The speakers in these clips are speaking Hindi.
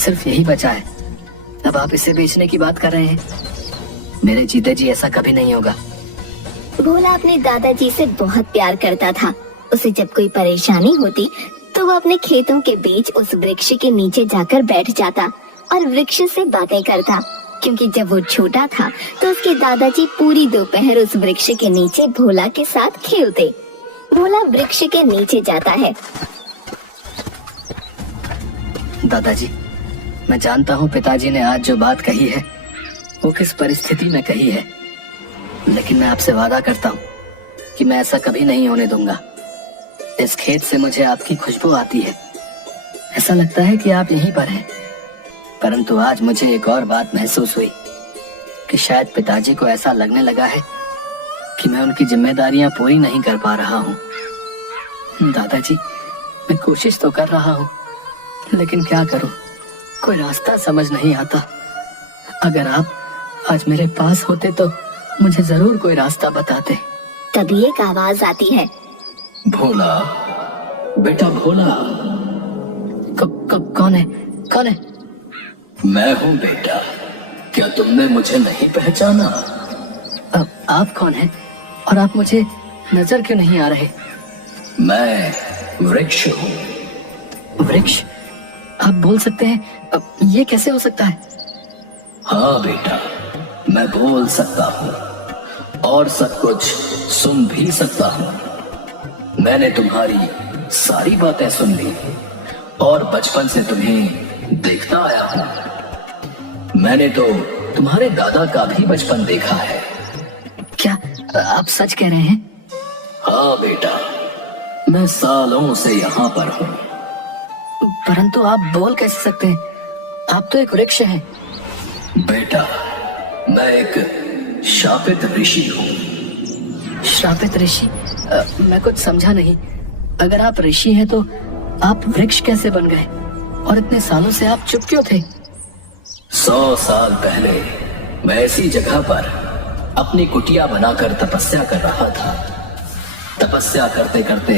सिर्फ यही बचा है। अब आप इसे बेचने की बात कर रहे हैं? मेरे जीते जी ऐसा कभी नहीं होगा। भोला अपने दादाजी से बहुत प्यार करता था। उसे जब कोई परेशानी होती तो वो अपने खेतों के बीच उस वृक्ष के नीचे जाकर बैठ जाता और वृक्ष से बातें करता, क्योंकि जब वो छोटा था तो उसके दादाजी पूरी दोपहर उस वृक्ष के नीचे भोला के साथ खेलते। भोला वृक्ष के नीचे जाता है। दादाजी, मैं जानता हूँ पिताजी ने आज जो बात कही है वो किस परिस्थिति में कही है, लेकिन मैं आपसे वादा करता हूँ कि मैं ऐसा कभी नहीं होने दूंगा। इस खेत से मुझे आपकी खुशबू आती है। ऐसा लगता है कि आप यहीं पर हैं। परंतु आज मुझे एक और बात महसूस हुई कि शायद पिताजी को ऐसा लगने लगा है कि मैं उनकी जिम्मेदारियां पूरी नहीं कर पा रहा हूँ। दादाजी, मैं कोशिश तो कर रहा हूँ, लेकिन क्या करूँ, कोई रास्ता समझ नहीं आता। अगर आप आज मेरे पास होते तो मुझे जरूर कोई रास्ता बताते। तभी एक आवाज आती है। भोला, बेटा भोला। कौन है? कौन है? मैं हूँ बेटा। क्या तुमने मुझे नहीं पहचाना? आप कौन हैं? और आप मुझे नजर क्यों नहीं आ रहे? मैं वृक्ष हूँ। वृक्ष? आप बोल सकते हैं? ये कैसे हो सकता है? हाँ बेटा, मैं बोल सकता हूँ और सब कुछ सुन भी सकता हूँ। मैंने तुम्हारी सारी बातें सुन ली और बचपन से तुम्हें देखता आया हूँ। मैंने तो तुम्हारे दादा का भी बचपन देखा है। क्या आप सच कह रहे हैं? हाँ बेटा, मैं सालों से यहाँ पर हूँ। परंतु आप बोल कैसे सकते हैं? आप तो एक वृक्ष हैं। बेटा, मैं एक शापित ऋषि हूँ। शापित ऋषि? मैं कुछ समझा नहीं। अगर आप ऋषि हैं तो आप वृक्ष कैसे बन गए? और इतने सालों से आप चुप क्यों थे? 100 साल पहले मैं ऐसी जगह पर अपनी कुटिया बनाकर तपस्या कर रहा था। तपस्या करते करते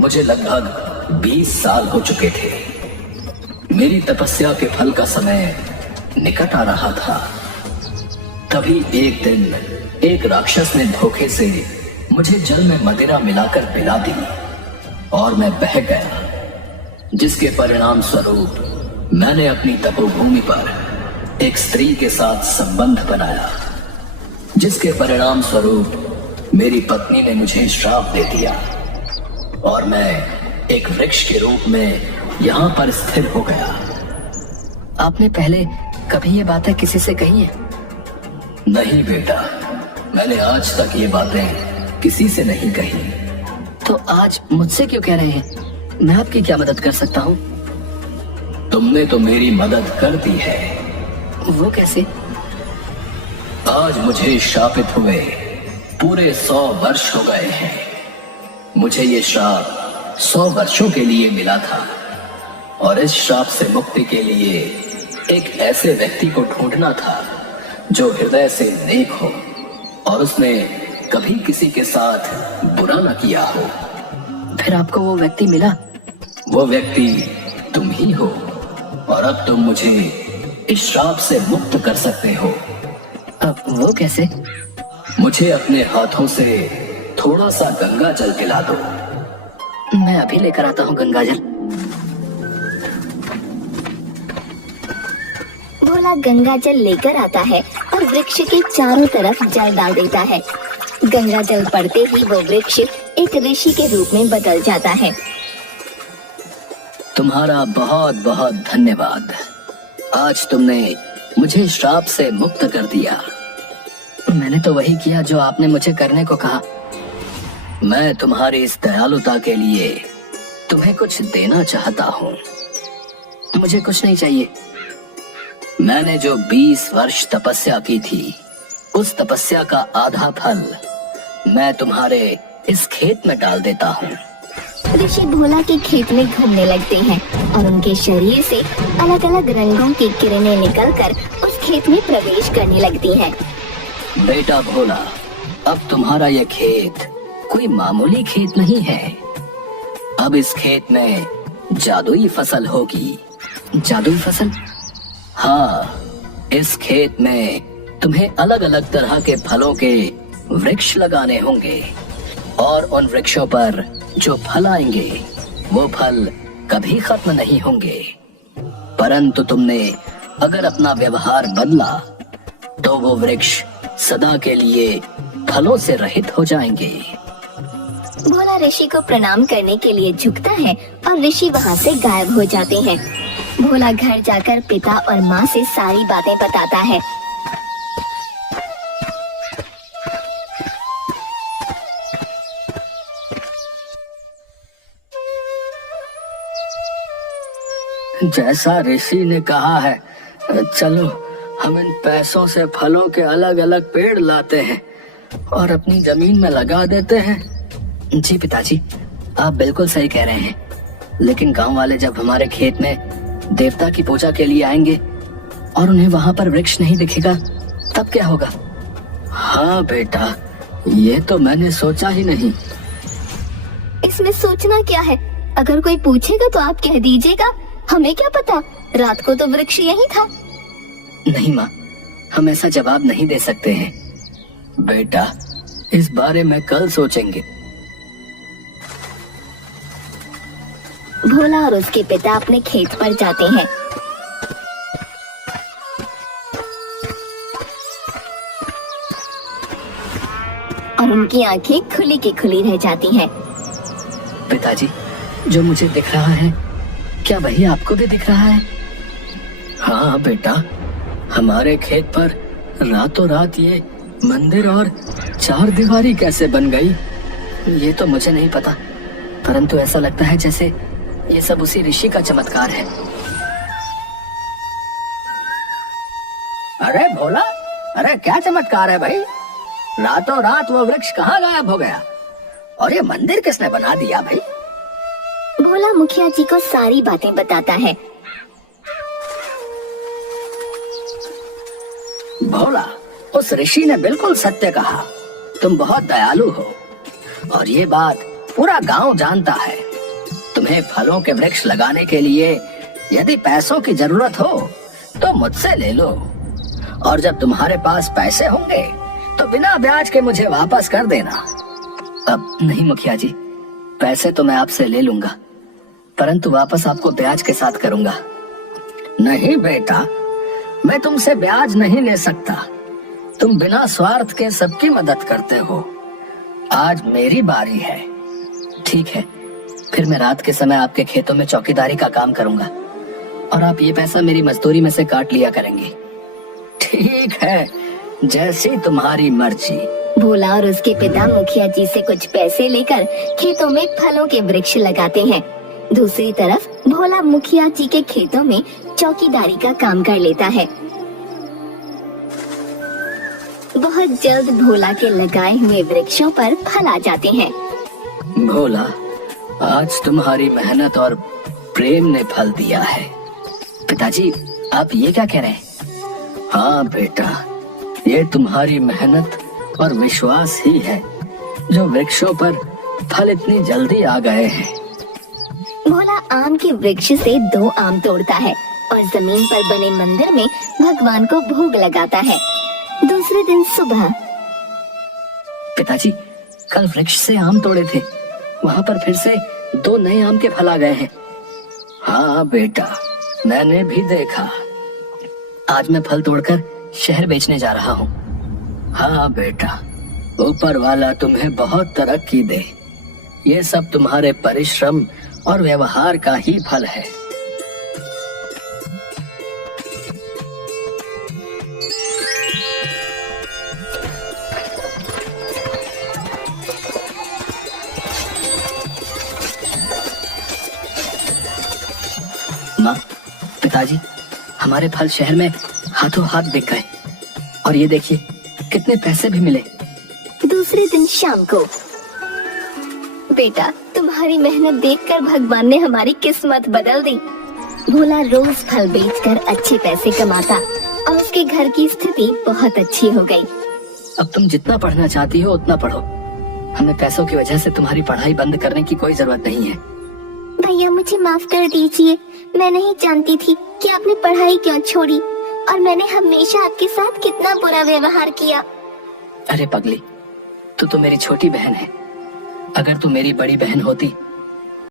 मुझे लगभग 20 साल हो चुके थे। मेरी तपस्या के फल का समय निकट आ रहा था। तभी एक दिन एक राक्षस ने धोखे से मुझे जल में मदिरा मिलाकर पिला दी और मैं बह गया, जिसके परिणाम स्वरूप मैंने अपनी तपोभूमि पर एक स्त्री के साथ संबंध बनाया, जिसके परिणाम स्वरूप मेरी पत्नी ने मुझे श्राप दे दिया और मैं एक वृक्ष के रूप में यहाँ पर स्थिर हो गया। आपने पहले कभी ये बातें किसी से कही हैं? नहीं बेटा, मैंने आज तक ये बातें किसी से नहीं कही। तो आज मुझसे क्यों कह रहे हैं? मैं आपकी क्या मदद कर सकता हूँ? तुमने तो मेरी मदद कर दी है। वो कैसे? आज मुझे शापित हुए पूरे 100 वर्ष हो गए हैं। मुझे ये श्राप 100 वर्षों के लिए मिला था और इस श्राप से मुक्ति के लिए एक ऐसे व्यक्ति को ढूंढना था जो हृदय से नेक हो और उसने कभी किसी के साथ बुरा न किया हो। फिर आपको वो व्यक्ति मिला? वो व्यक्ति तुम ही हो और अब तुम मुझे इस श्राप से मुक्त कर सकते हो। अब वो कैसे? मुझे अपने हाथों से थोड़ा सा गंगा जल पिला दो। मैं अभी लेकर आता हूँ गंगा जल। भोला गंगा जल लेकर आता है और वृक्ष के चारों तरफ जल डाल देता है। गंगा जल पड़ते ही वो वृक्ष एक ऋषि के रूप में बदल जाता है। तुम्हारा बहुत बहुत धन्यवाद। आज तुमने मुझे श्राप से मुक्त कर दिया। मैंने तो वही किया जो आपने मुझे करने को कहा। मैं तुम्हारी इस दयालुता के लिए तुम्हें कुछ देना चाहता हूँ। मुझे कुछ नहीं चाहिए। मैंने जो 20 वर्ष तपस्या की थी, उस तपस्या का आधा फल मैं तुम्हारे इस खेत में डाल देता हूँ। ऋषि भोला के खेत में घूमने लगते हैं और उनके शरीर से अलग अलग रंगों की किरणें निकलकर उस खेत में प्रवेश करने लगती हैं। बेटा भोला, अब तुम्हारा यह खेत कोई मामूली खेत नहीं है। अब इस खेत में जादुई फसल होगी जादुई फसल? हाँ, इस खेत में तुम्हें अलग अलग तरह के फलों के वृक्ष लगाने होंगे और उन वृक्षों पर जो फल आएंगे वो फल कभी खत्म नहीं होंगे। परंतु तुमने अगर अपना व्यवहार बदला तो वो वृक्ष सदा के लिए फलों से रहित हो जाएंगे। भोला ऋषि को प्रणाम करने के लिए झुकता है और ऋषि वहाँ से गायब हो जाते हैं। भोला घर जाकर पिता और माँ से सारी बातें बताता है। जैसा ऋषि ने कहा है, चलो हम इन पैसों से फलों के अलग अलग पेड़ लाते हैं और अपनी जमीन में लगा देते हैं। जी पिताजी, आप बिल्कुल सही कह रहे हैं। लेकिन गांव वाले जब हमारे खेत में देवता की पूजा के लिए आएंगे और उन्हें वहां पर वृक्ष नहीं दिखेगा, तब क्या होगा? हाँ बेटा, ये तो मैंने सोचा ही नहीं। इसमें सोचना क्या है? अगर कोई पूछेगा तो आप कह दीजिएगा, हमें क्या पता, रात को तो वृक्ष यही था। नहीं माँ, हम ऐसा जवाब नहीं दे सकते हैं। बेटा, इस बारे में कल सोचेंगे। भोला और उसके पिता अपने खेत पर जाते हैं। और उनकी आंखें खुली की खुली रह जाती हैं। पिताजी, जो मुझे दिख रहा है, क्या वही आपको भी दिख रहा है? हाँ बेटा, हमारे खेत पर रातों रात ये मंदिर और चार दीवारी कैसे बन गई, ये तो मुझे नहीं पता। परंतु ऐसा लगता है जैसे ये सब उसी ऋषि का चमत्कार है। अरे भोला, अरे क्या चमत्कार है भाई? रातों रात वो वृक्ष कहाँ गायब हो गया और ये मंदिर किसने बना दिया भाई? भोला मुखिया जी को सारी बातें बताता है। भोला, उस ऋषि ने बिल्कुल सत्य कहा। तुम बहुत दयालु हो और ये बात पूरा गांव जानता है। तुम्हें फलों के वृक्ष लगाने के लिए यदि पैसों की जरूरत हो तो मुझसे ले लो, और जब तुम्हारे पास पैसे होंगे तो बिना ब्याज के मुझे वापस कर देना। अब नहीं मुखिया जी, पैसे तो मैं आपसे ले लूंगा, परंतु वापस आपको ब्याज के साथ करूंगा। नहीं बेटा, मैं तुमसे ब्याज नहीं ले सकता। तुम बिना स्वार्थ के सबकी मदद करते हो। आज मेरी बारी है। ठीक है, फिर मैं रात के समय आपके खेतों में चौकीदारी का काम करूंगा और आप ये पैसा मेरी मजदूरी में से काट लिया करेंगे। ठीक है, जैसी तुम्हारी मर्जी। भोला और उसके पिता मुखिया जी से कुछ पैसे लेकर खेतों में फलों के वृक्ष लगाते हैं। दूसरी तरफ भोला मुखिया जी के खेतों में चौकीदारी का काम कर लेता है। बहुत जल्द भोला के लगाए हुए वृक्षों पर फल आ जाते हैं। भोला, आज तुम्हारी मेहनत और प्रेम ने फल दिया है। पिताजी, आप ये क्या कह रहे हैं? हाँ बेटा, ये तुम्हारी मेहनत और विश्वास ही है जो वृक्षों पर फल इतनी जल्दी आ गए हैं। भोला आम के वृक्ष से 2 आम तोड़ता है और जमीन पर बने मंदिर में भगवान को भोग लगाता है। दूसरे दिन सुबह। पिताजी, कल वृक्ष से आम तोड़े थे, वहाँ पर फिर से 2 नए आम के फल आ गए हैं। हाँ बेटा, मैंने भी देखा। आज मैं फल तोड़कर शहर बेचने जा रहा हूँ। हाँ बेटा, ऊपर वाला तुम्हें बहुत तरक्की दे। ये सब तुम्हारे परिश्रम और व्यवहार का ही फल है। माँ, पिताजी, हमारे फल शहर में हाथों हाथ बिक गए और ये देखिए कितने पैसे भी मिले। दूसरे दिन शाम को। बेटा, तुम्हारी मेहनत देखकर भगवान ने हमारी किस्मत बदल दी। भोला रोज फल बेचकर अच्छे पैसे कमाता और उसके घर की स्थिति बहुत अच्छी हो गई। अब तुम जितना पढ़ना चाहती हो उतना पढ़ो। हमें पैसों की वजह से तुम्हारी पढ़ाई बंद करने की कोई जरूरत नहीं है। भैया, मुझे माफ कर दीजिए, मैं नहीं जानती थी कि आपने पढ़ाई क्यों छोड़ी और मैंने हमेशा आपके साथ कितना बुरा व्यवहार किया। अरे पगली, तू तो मेरी छोटी बहन है। अगर तू मेरी बड़ी बहन होती